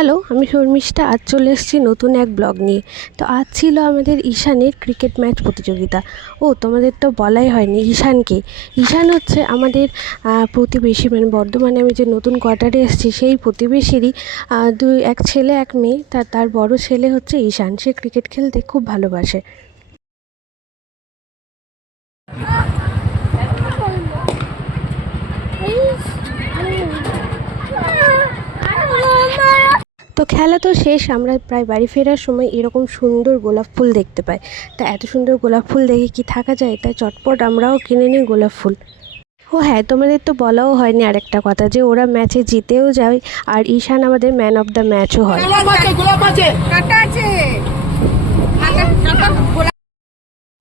Hello, আমি শর্মিষ্ঠা। আজ চলে এসেছি নতুন এক ব্লগ নিয়ে। তো আজ ছিল আমাদের ঈশানের ক্রিকেট ম্যাচ প্রতিযোগিতা। তোমাদের তো বলাই হয়নি ঈশানকে। ঈশান হচ্ছে আমাদের প্রতিবেশী, মানে বর্ধমানে আমি যে নতুন কোয়ার্টারে এসেছি সেই প্রতিবেশীরই এক ছেলে এক মেয়ে। তার বড় ছেলে হচ্ছে ঈশান। সে ক্রিকেট খেলতে খুব ভালোবাসে। তো খেলা তো শেষ, আমরা প্রায় বাড়ি ফেরার সময় এরকম সুন্দর গোলাপ ফুল দেখতে পাই। তা এত সুন্দর গোলাপ ফুল দেখে কি থাকা যায়, তাই চটপট আমরাও কিনে নিই গোলাপ ফুল। ও হ্যাঁ, তোমাদের তো বলাও হয়নি আরেকটা কথা, যে ওরা ম্যাচে জিতেও যায় আর ঈশান আমাদের ম্যান অফ দ্য ম্যাচও হয়।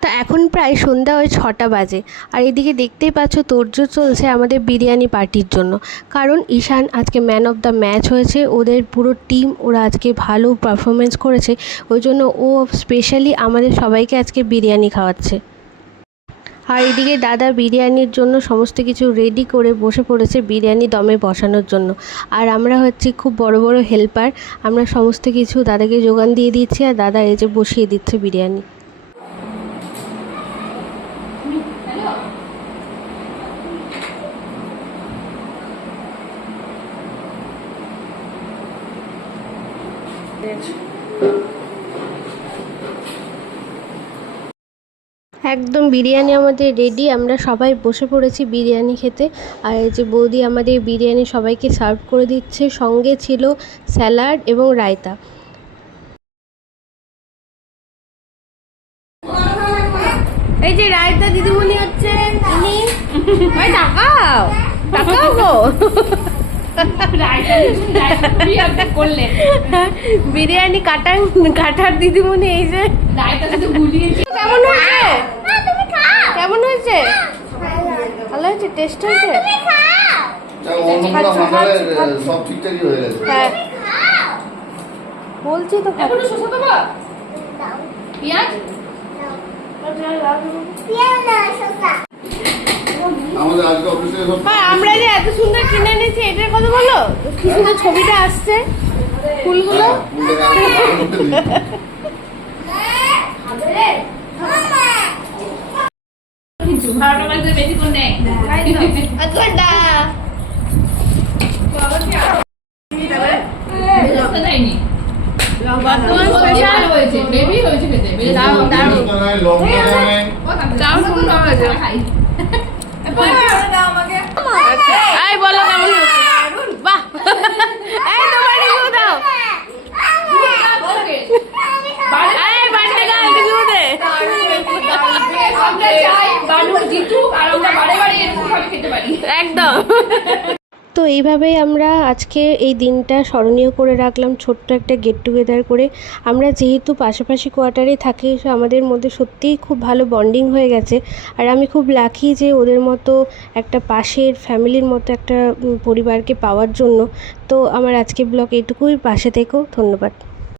তা এখন প্রায় সন্ধ্যা 6টা বাজে, আর এদিকে দেখতেই পাচ্ছ তোড়জোড় চলছে আমাদের বিরিয়ানি পার্টির জন্য। কারণ ঈশান আজকে ম্যান অফ দ্য ম্যাচ হয়েছে, ওদের পুরো টিম ওরা আজকে ভালো পারফরমেন্স করেছে, ওই জন্য ও স্পেশালি আমাদের সবাইকে আজকে বিরিয়ানি খাওয়াচ্ছে। আর এদিকে দাদা বিরিয়ানির জন্য সমস্ত কিছু রেডি করে বসে পড়েছে বিরিয়ানি দমে বসানোর জন্য। আর আমরা হচ্ছি খুব বড় বড় হেল্পার, আমরা সমস্ত কিছু দাদাকে যোগান দিয়ে দিচ্ছি, আর দাদা এই যে বসিয়ে দিচ্ছে বিরিয়ানি। একদম বিরিয়ানি আমাদের রেডি, আমরা সবাই বসে পড়েছি বিরিয়ানি খেতে। আর এই যে বৌদি আমাদের বিরিয়ানি সবাইকে সার্ভ করে দিচ্ছে, সঙ্গে ছিল স্যালাড এবং রায়তা। এই যে রায়তা দিদিমণি হচ্ছে ইনি। ভাই তাকাও তাকাও গো। বিরিয়ানি কাটার দিদিমণি এই যে কেমন হয়েছে? কেমন হয়েছে? ভালো হয়েছে? টেস্ট হয়েছে? হ্যাঁ বলছি তো। আমরা যে এত সুন্দর কিনে এনেছি এটার কথা বলো, কি সুন্দর ছবিটা আসছে ফুলগুলো। বলো কেমন হয়েছে? বাহ, এই তোমার রিভিউ দাও। বাড়িতে গাল রিভিউ দে। একদম। তো এইভাবেই আমরা আজকে এই দিনটা স্মরণীয় করে রাখলাম, ছোট্ট একটা গেট টুগেদার করে। আমরা যেহেতু পাশাপাশি কোয়ার্টারে থাকি, আমাদের মধ্যে সত্যিই খুব ভালো বন্ডিং হয়ে গেছে। আর আমি খুব লাকি যে ওদের মতো একটা পাশের ফ্যামিলির মতো একটা পরিবারকে পাওয়ার জন্য। তো আমার আজকে ব্লগ এটুকুই, পাশে থেকো, ধন্যবাদ।